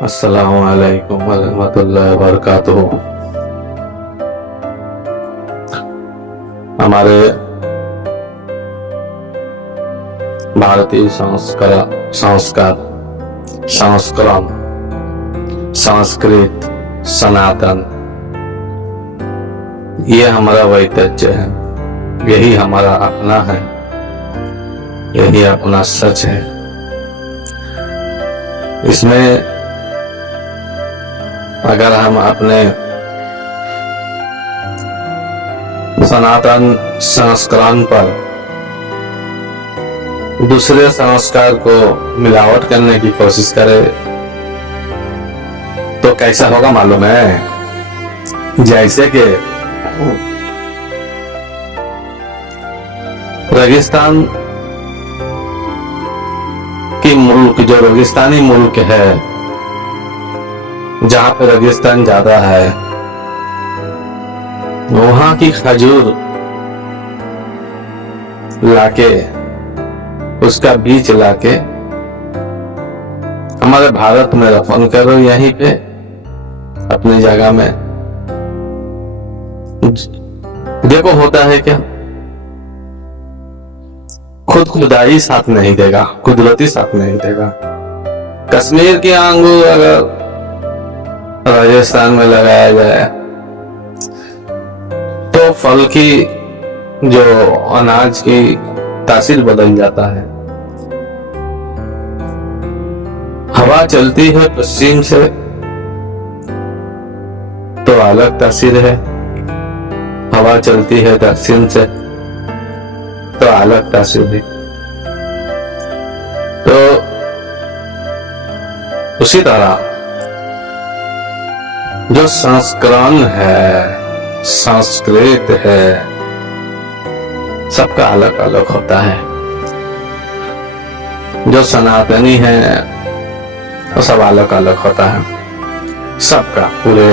अस्सलामु अलैकुम वरहमतुल्लाहि वबरकातुहू। हमारे भारतीय संस्करण संस्कृत सनातन, ये हमारा वैतिह्य है, यही हमारा अपना है, यही अपना सच है। इसमें अगर हम अपने सनातन संस्करण पर दूसरे संस्कार को मिलावट करने की कोशिश करें तो कैसा होगा मालूम है? जैसे कि रेगिस्तान की मुल्क, जो रेगिस्तानी मुल्क है, जहां पे रेगिस्तान ज्यादा है, वहां की खजूर लाके, उसका बीज लाके हमारे भारत में रफन करो, यहीं पे अपनी जगह में। देखो होता है क्या, खुदाई साथ नहीं देगा, कुदरती साथ नहीं देगा। कश्मीर के अंगूर अगर राजस्थान में लगाया जाए तो फल की, जो अनाज की तासीर बदल जाता है। हवा चलती है पश्चिम से तो अलग तासीर है, हवा चलती है दक्षिण से तो अलग तासीर है। तो उसी तरह जो संस्करण है, संस्कृत है, सबका अलग अलग होता है। जो सनातनी है वो सब अलग अलग होता है, सबका। पूरे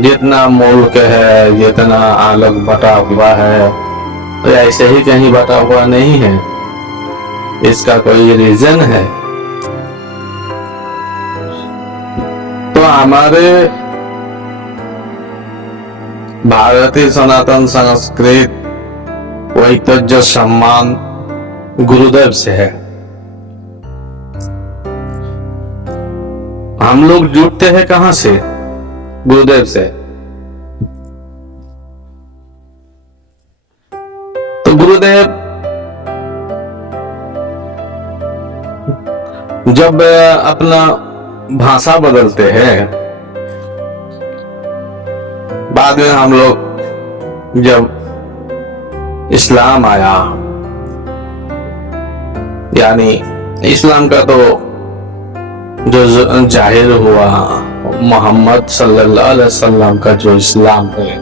जितना मुल्क है, जितना अलग बटा हुआ है, तो ऐसे ही कहीं बटा हुआ नहीं है, इसका कोई रीजन है। तो हमारे भारतीय सनातन संस्कृत वैतिह्य सम्मान गुरुदेव से है। हम लोग जुड़ते हैं कहां से? गुरुदेव से। तो गुरुदेव जब अपना भाषा बदलते हैं, बाद में हम लोग जब इस्लाम आया, यानी इस्लाम का तो जो जाहिर हुआ मोहम्मद सल्लल्लाहु अलैहि वसल्लम का जो इस्लाम है,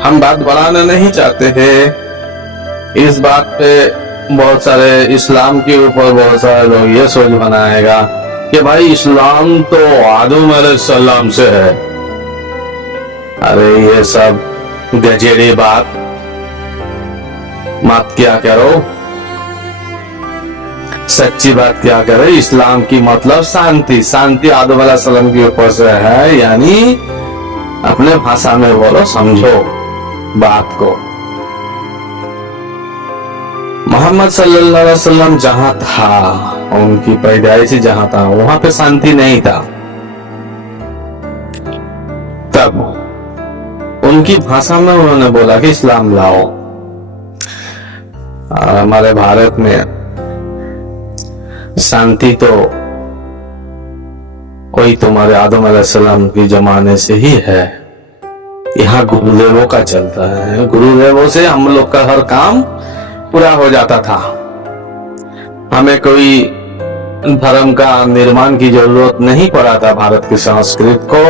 हम बात बढ़ाना नहीं चाहते हैं। इस बात पे बहुत सारे इस्लाम के ऊपर बहुत सारे लोग ये सोच बनाएगा कि भाई इस्लाम तो आदम अलैहिस्सलाम से है। अरे ये सब गजेड़ी बात मत क्या करो, सच्ची बात क्या करे। इस्लाम की मतलब शांति, शांति आदम अलैहिस्सलाम के ऊपर से है, यानी अपने भाषा में बोलो, समझो बात को। मोहम्मद सल्लल्लाहु अलैहि वसल्लम जहां था, उनकी पैदाइश जहां था, वहां पे शांति नहीं था। तब उनकी भाषा में उन्होंने बोला कि इस्लाम लाओ। और हमारे भारत में शांति तो कोई तुम्हारे आदम अलैहिस्सलाम के जमाने से ही है। यहाँ गुरुदेवों का चलता है, गुरुदेवों से हम लोग का हर काम पूरा हो जाता था। हमें कोई धर्म का निर्माण की जरूरत नहीं पड़ा था। भारत की संस्कृत को,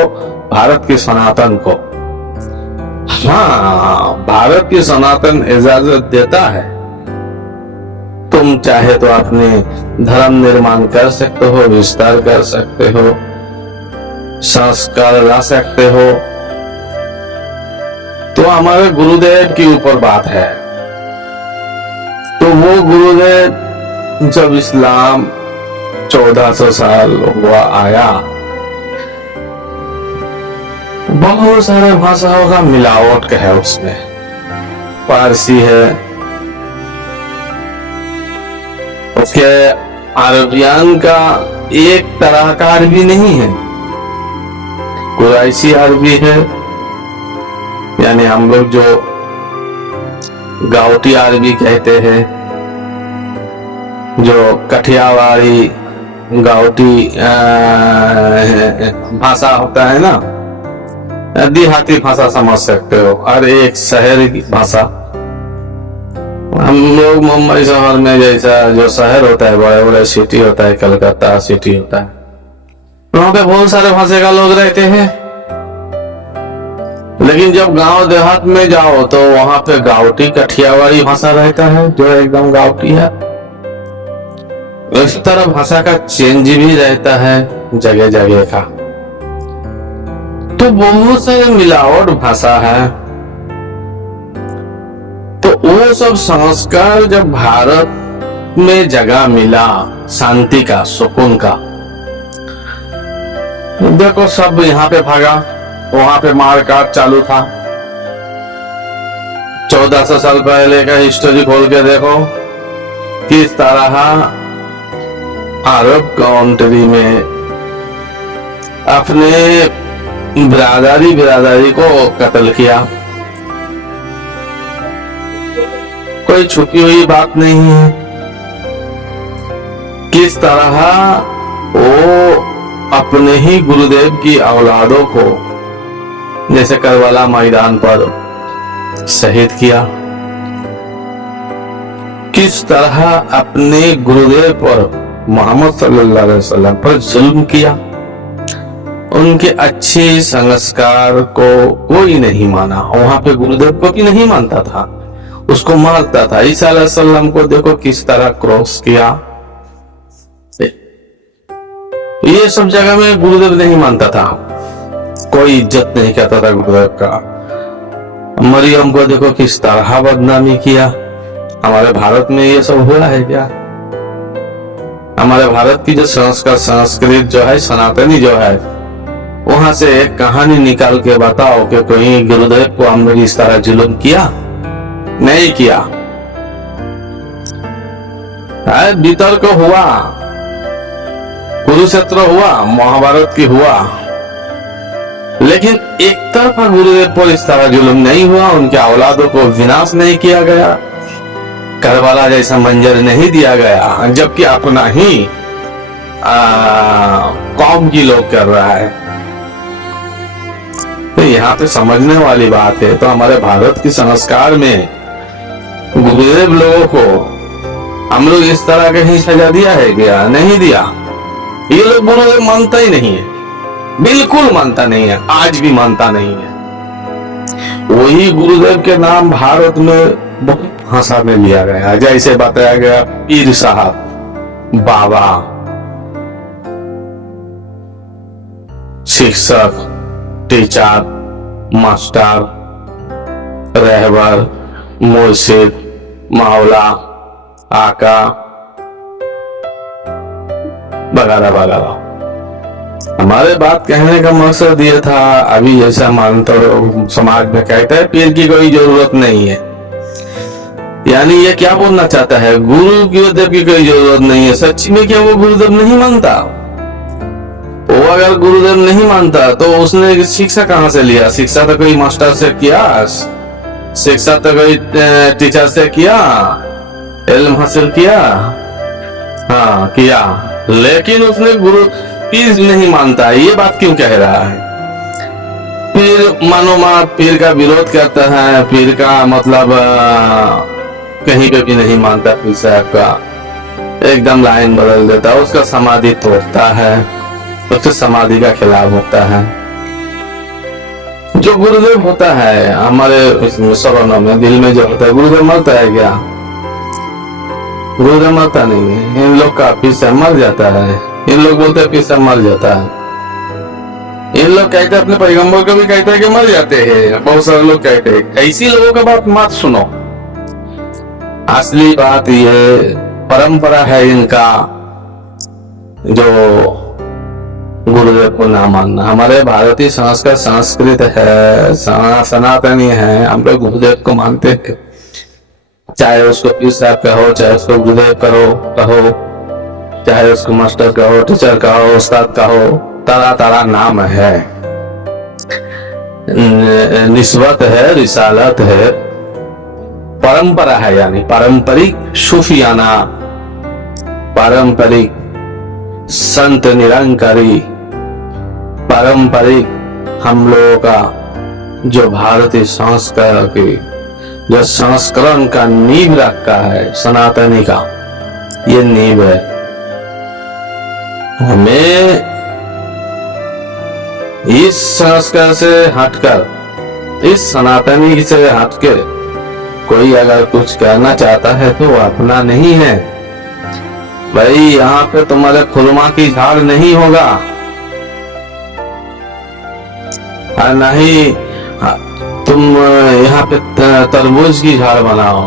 भारत की सनातन को, हाँ, भारत की सनातन इजाजत देता है। तुम चाहे तो अपने धर्म निर्माण कर सकते हो, विस्तार कर सकते हो, संस्कार ला सकते हो। तो हमारे गुरुदेव के ऊपर बात है। तो वो गुरुदेव जब इस्लाम 1400 साल हुआ आया, बहुत सारे भाषाओं का मिलावट है उसमें। फारसी है, उसके अरबियन का एक तरह का अरबी नहीं है, कुरैशी अरबी है, यानी हम लोग जो गाउटी अरबी कहते हैं, जो कठियावाड़ी गाउटी भाषा होता है ना, देहाती भाषा समझ सकते हो, और एक शहर की भाषा। हम लोग मुंबई शहर में जैसा जो शहर होता है, बड़े बड़े सिटी होता है, कलकत्ता सिटी होता है, वहां पे बहुत सारे भाषा का लोग रहते हैं। लेकिन जब गांव देहात में जाओ तो वहां पे गाउटी कठियावाड़ी भाषा रहता है, जो एकदम गाउटी है। इस तरह भाषा का चेंज भी रहता है जगह जगह का। तो बहुत सारे मिलावट भाषा है। तो वो सब संस्कार जब भारत में जगह मिला, शांति का, सुकून का, देखो सब यहाँ पे भागा, वहां पे मारकाट चालू था। 1400 साल पहले का हिस्ट्री खोल के देखो किस तरह अरब कंट्री में अपने बिरादरी को कत्ल किया। कोई छुपी हुई बात नहीं है। किस तरह वो अपने ही गुरुदेव की औलादों को जैसे करबला मैदान पर शहीद किया, किस तरह अपने गुरुदेव पर, मोहम्मद सल्लल्लाहु अलैहि वसल्लम पर जुल्म किया। उनके अच्छे संस्कार को कोई नहीं माना, वहां पे गुरुदेव को भी नहीं मानता था, उसको मारता था। ईसा अलैहिस्सलाम को देखो किस तरह क्रॉस किया। ये सब जगह में गुरुदेव नहीं मानता था, कोई इज्जत नहीं करता था गुरुदेव का। मरियम को देखो किस तरह बदनामी किया। हमारे भारत में ये सब हुआ है क्या? हमारे भारत की जो संस्कार, संस्कृत जो है, सनातनी जो है, वहां से एक कहानी निकाल के बताओ कि कोई गुरुदेव को हमने इस तरह जुल्म किया? नहीं किया। वितर्क हुआ, कुरुक्षेत्र हुआ, महाभारत की हुआ, लेकिन एक तरफा गुरुदेव पर इस तरह जुल्म नहीं हुआ, उनके औलादों को विनाश नहीं किया गया, करबला जैसा मंजर नहीं दिया गया, जबकि अपना ही कौम की लोग कर रहा है। तो यहाँ पे समझने वाली बात है। तो हमारे भारत की संस्कार में गुरुदेव लोगों को हम लोग इस तरह कहीं सजा दिया है क्या? नहीं दिया। ये लोग गुरुदेव मानता ही नहीं है, बिल्कुल मानता नहीं है, आज भी मानता नहीं है। वही गुरुदेव के नाम भारत में बहुत भाषा में लिया गया, जैसे बताया गया पीर साहब, बाबा, शिक्षक, टीचर, मास्टर, रहबर, मुर्शिद, मौला, आका वगैरह वगैरह। हमारे बात कहने का मकसद ये था, अभी जैसा मानते समाज में कहते हैं पीर की कोई जरूरत नहीं है, यानी ये क्या बोलना चाहता है? गुरुदेव की कोई जरूरत नहीं है। सच्ची में क्या वो गुरुदेव नहीं मानता? वो अगर गुरुदेव नहीं मानता तो उसने शिक्षा कहाँ से लिया? शिक्षा तो कोई मास्टर से किया, शिक्षा तो कोई टीचर से किया, इल्म हासिल किया, हाँ किया, लेकिन उसने गुरु पीर नहीं मानता। ये बात क्यों कह रहा है? पीर मानो पीर का विरोध करता है, पीर का मतलब कहीं पे भी नहीं मानता। पीर साहब का एकदम लाइन बदल देता है, उसका समाधि तोड़ता है, उसके समाधि का खिलाफ होता है। जो गुरुदेव होता है हमारे शरणों में, दिल में जो होता है, गुरुदेव मरता है क्या? गुरुदेव मरता नहीं है। इन लोग का पीर साहब मर जाता है, इन लोग बोलते हैं पीर साहब मर जाता है। इन लोग कहते हैं, अपने पैगंबर को भी कहते हैं कि मर जाते हैं, बहुत सारे लोग कहते हैं। ऐसी लोगों का बात मत सुनो। असली बात ये परंपरा है इनका जो गुरुदेव को ना मानना। हमारे भारतीय संस्कार संस्कृत है, सनातनी है, हम लोग गुरुदेव को मानते हैं। चाहे उसको पीर साहब कहो, चाहे उसको गुरुदेव कहो, चाहे उसको मास्टर कहो, टीचर कहो, उस्ताद कहो, तरह तरह नाम है। निस्बत है, रिसालत है, परंपरा है, यानी पारंपरिक सूफियाना, पारंपरिक संत निरंकारी, पारंपरिक हम लोगों का जो भारतीय संस्कार की जो संस्करण का नींव रखा है, सनातनी का ये नींव है। हमें इस संस्कार से हटकर, इस सनातनी से हटके कोई अगर कुछ करना चाहता है तो वो अपना नहीं है भाई। यहाँ पे तुम्हारे खुरमा की झाड़ नहीं होगा, और नहीं तुम यहाँ पे तरबूज की झाड़ बनाओ।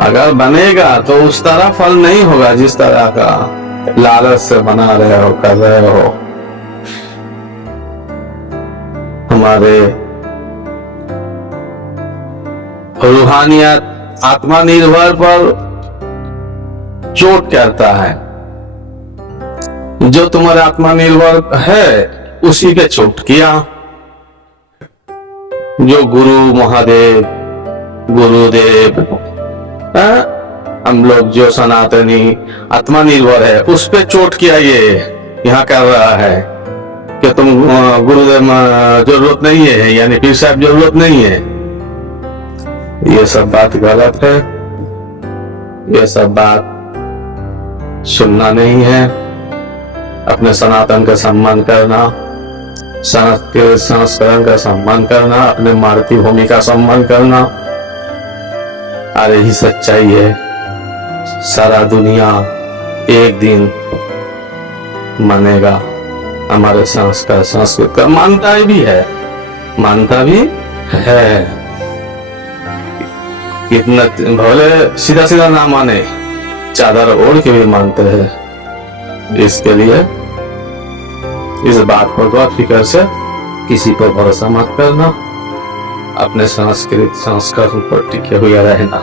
अगर बनेगा तो उस तरह फल नहीं होगा जिस तरह का लालच से बना रहे हो, कर रहे हो। हमारे रूहानियत आत्मनिर्भर पर चोट करता है। जो तुम्हारा आत्मनिर्भर है उसी पे चोट किया। जो गुरु महादेव, गुरुदेव, हम लोग जो सनातनी आत्मनिर्भर है उस पे चोट किया। ये यहाँ कर रहा है कि तुम गुरुदेव जरूरत नहीं है, यानी पीर साहब जरूरत नहीं है। ये सब बात गलत है, ये सब बात सुनना नहीं है। अपने सनातन का सम्मान करना, सनातन के संस्करण का सम्मान करना, अपने मातृभूमि का सम्मान करना, और यही सच्चाई है। सारा दुनिया एक दिन मानेगा हमारे संस्कार संस्कृत का, मानता भी है, मानता भी है। कितना भले सीधा सीधा ना माने, चादर ओढ़ के भी मानते हैं। इसके लिए इस बात पर गौर फिक्र से किसी पर भरोसा मत करना, अपने संस्कृत संस्कार पर टिके हुए रहना।